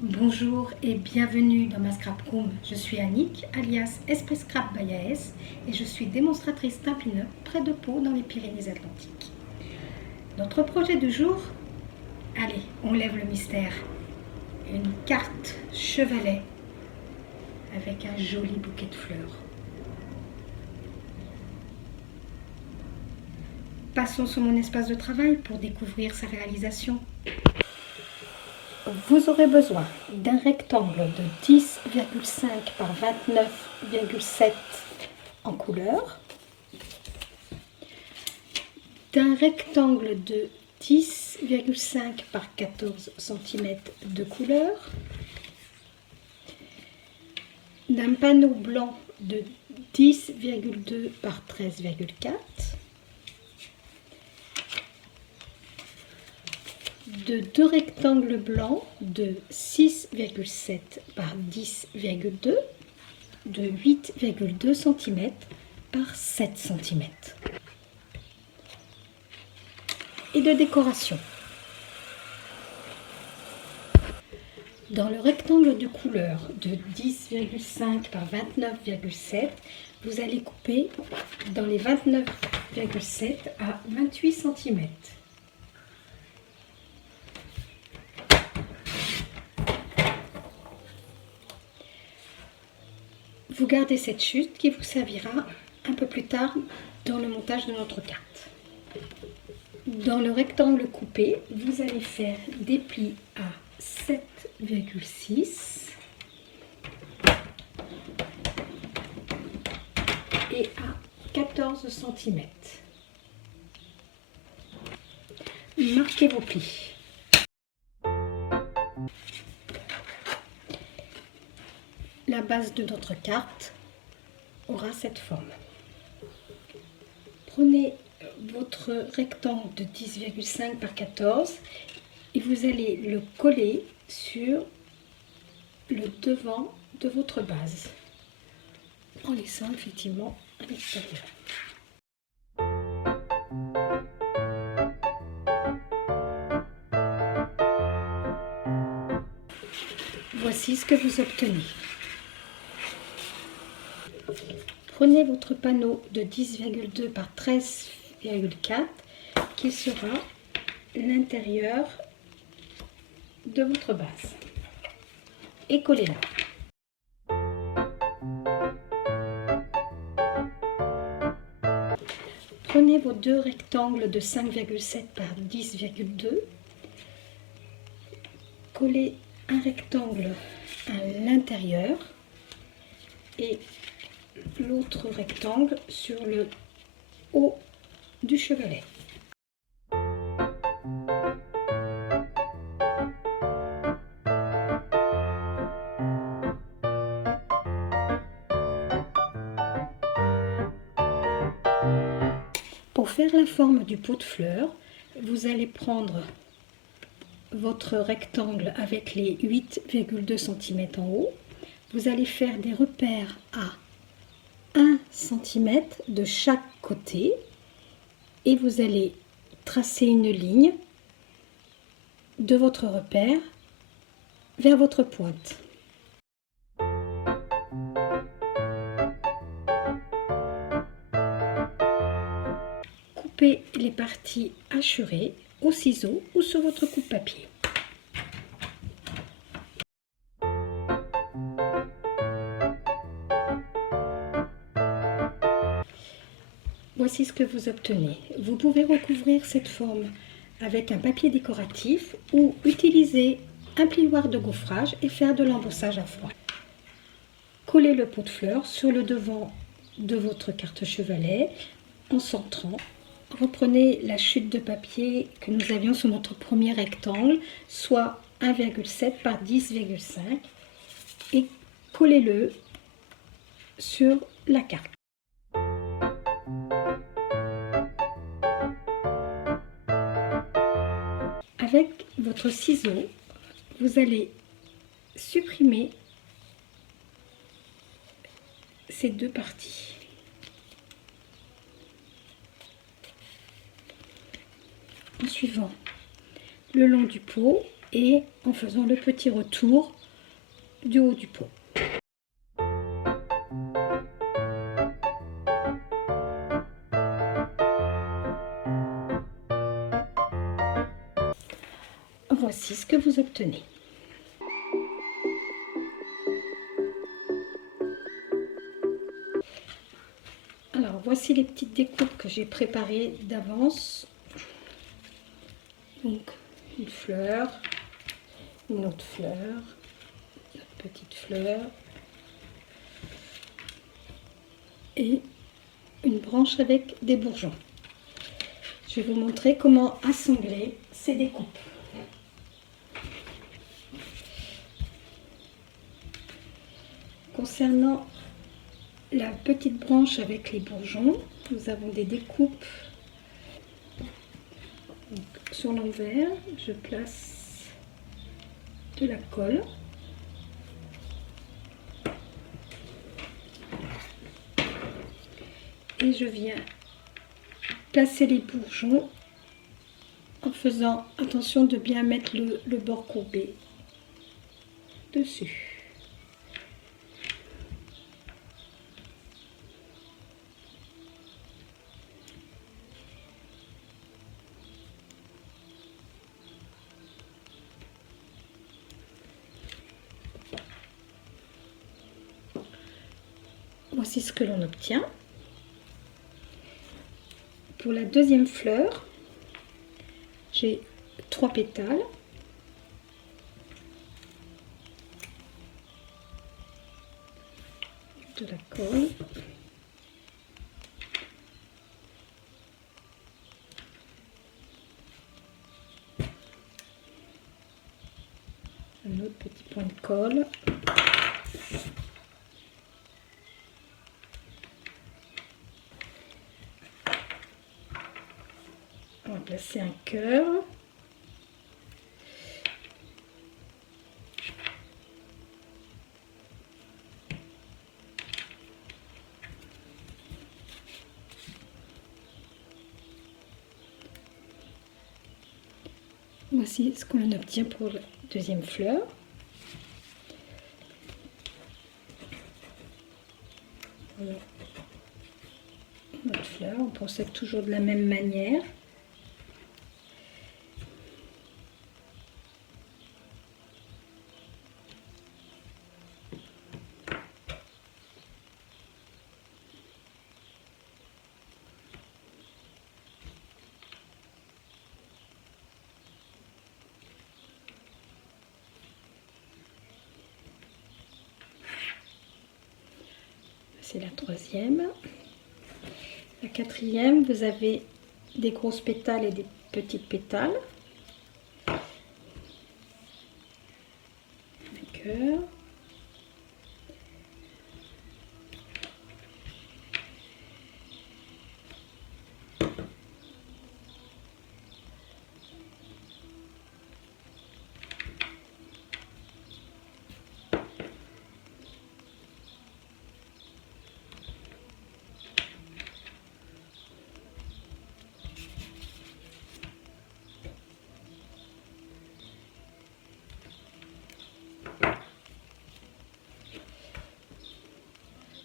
Bonjour et bienvenue dans ma scrap room. Je suis Annick, alias Esprit Scrap by AS, et je suis démonstratrice d'un pin-up près de Pau dans les Pyrénées-Atlantiques. Notre projet du jour, allez, on lève le mystère. Une carte chevalet avec un joli bouquet de fleurs. Passons sur mon espace de travail pour découvrir sa réalisation. Vous aurez besoin d'un rectangle de 10,5 par 29,7 en couleur, d'un rectangle de 10,5 par 14 cm de couleur, d'un panneau blanc de 10,2 par 13,4, de deux rectangles blancs de 6,7 par 10,2 de 8,2 cm par 7 cm et de décoration. Dans le rectangle de couleur de 10,5 par 29,7, vous allez couper dans les 29,7 à 28 cm. Vous gardez cette chute qui vous servira un peu plus tard dans le montage de notre carte. Dans le rectangle coupé, vous allez faire des plis à 7,6 et à 14 cm. Marquez vos plis. La base de notre carte aura cette forme. Prenez votre rectangle de 10,5 par 14 et vous allez le coller sur le devant de votre base en laissant effectivement à l'extérieur. Voici ce que vous obtenez. Prenez votre panneau de 10,2 par 13,4 qui sera l'intérieur de votre base et collez-la. Prenez vos deux rectangles de 5,7 par 10,2, collez un rectangle à l'intérieur et l'autre rectangle sur le haut du chevalet. Pour faire la forme du pot de fleurs, vous allez prendre votre rectangle avec les 8,2 cm en haut. Vous allez faire des repères à 1 cm de chaque côté et vous allez tracer une ligne de votre repère vers votre pointe. Coupez les parties hachurées au ciseau ou sur votre coupe-papier. Voici ce que vous obtenez. Vous pouvez recouvrir cette forme avec un papier décoratif ou utiliser un plioir de gaufrage et faire de l'embossage à froid. Collez le pot de fleurs sur le devant de votre carte chevalet en centrant. Reprenez la chute de papier que nous avions sur notre premier rectangle, soit 1,7 par 10,5 et collez-le sur la carte. Avec votre ciseau, vous allez supprimer ces deux parties. en suivant le long du pot et en faisant le petit retour du haut du pot. Voici ce que vous obtenez. Alors voici les petites découpes que j'ai préparées d'avance. Donc une fleur, une autre fleur, une autre petite fleur et une branche avec des bourgeons. Je vais vous montrer comment assembler ces découpes. Concernant la petite branche avec les bourgeons, nous avons des découpes. Donc, sur l'envers, je place de la colle. Et je viens placer les bourgeons en faisant attention de bien mettre le bord courbé dessus. Voici ce que l'on obtient. Pour la deuxième fleur, j'ai 3 pétales. De la colle. Un autre petit point de colle. On va placer un cœur. Voici ce qu'on obtient pour la deuxième fleur. Voilà. Notre fleur, on procède toujours de la même manière. C'est la troisième. La quatrième, vous avez des grosses pétales et des petites pétales. Un cœur.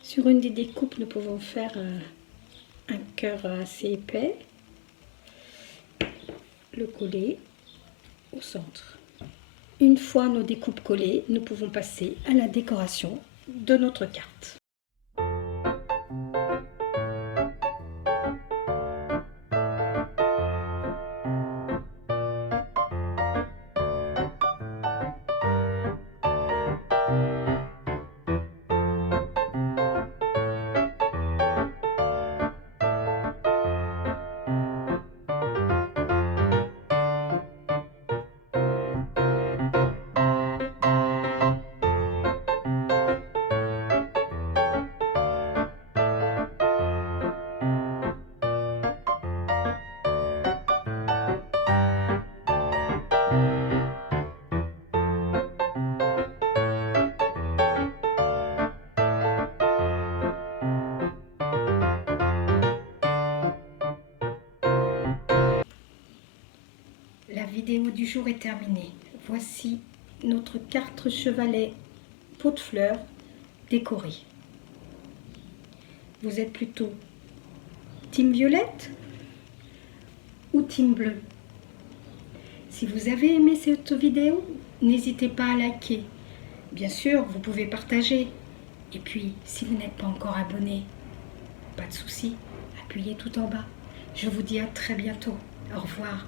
Sur une des découpes, nous pouvons faire un cœur assez épais, le coller au centre. Une fois nos découpes collées, nous pouvons passer à la décoration de notre carte. vidéo du jour est terminée. Voici notre carte chevalet pot de fleurs décorée. Vous êtes plutôt team violette ou team bleu? Si vous avez aimé cette vidéo, n'hésitez pas à liker. Bien sûr, vous pouvez partager. Et puis, si vous n'êtes pas encore abonné, pas de souci, appuyez tout en bas. Je vous dis à très bientôt. Au revoir.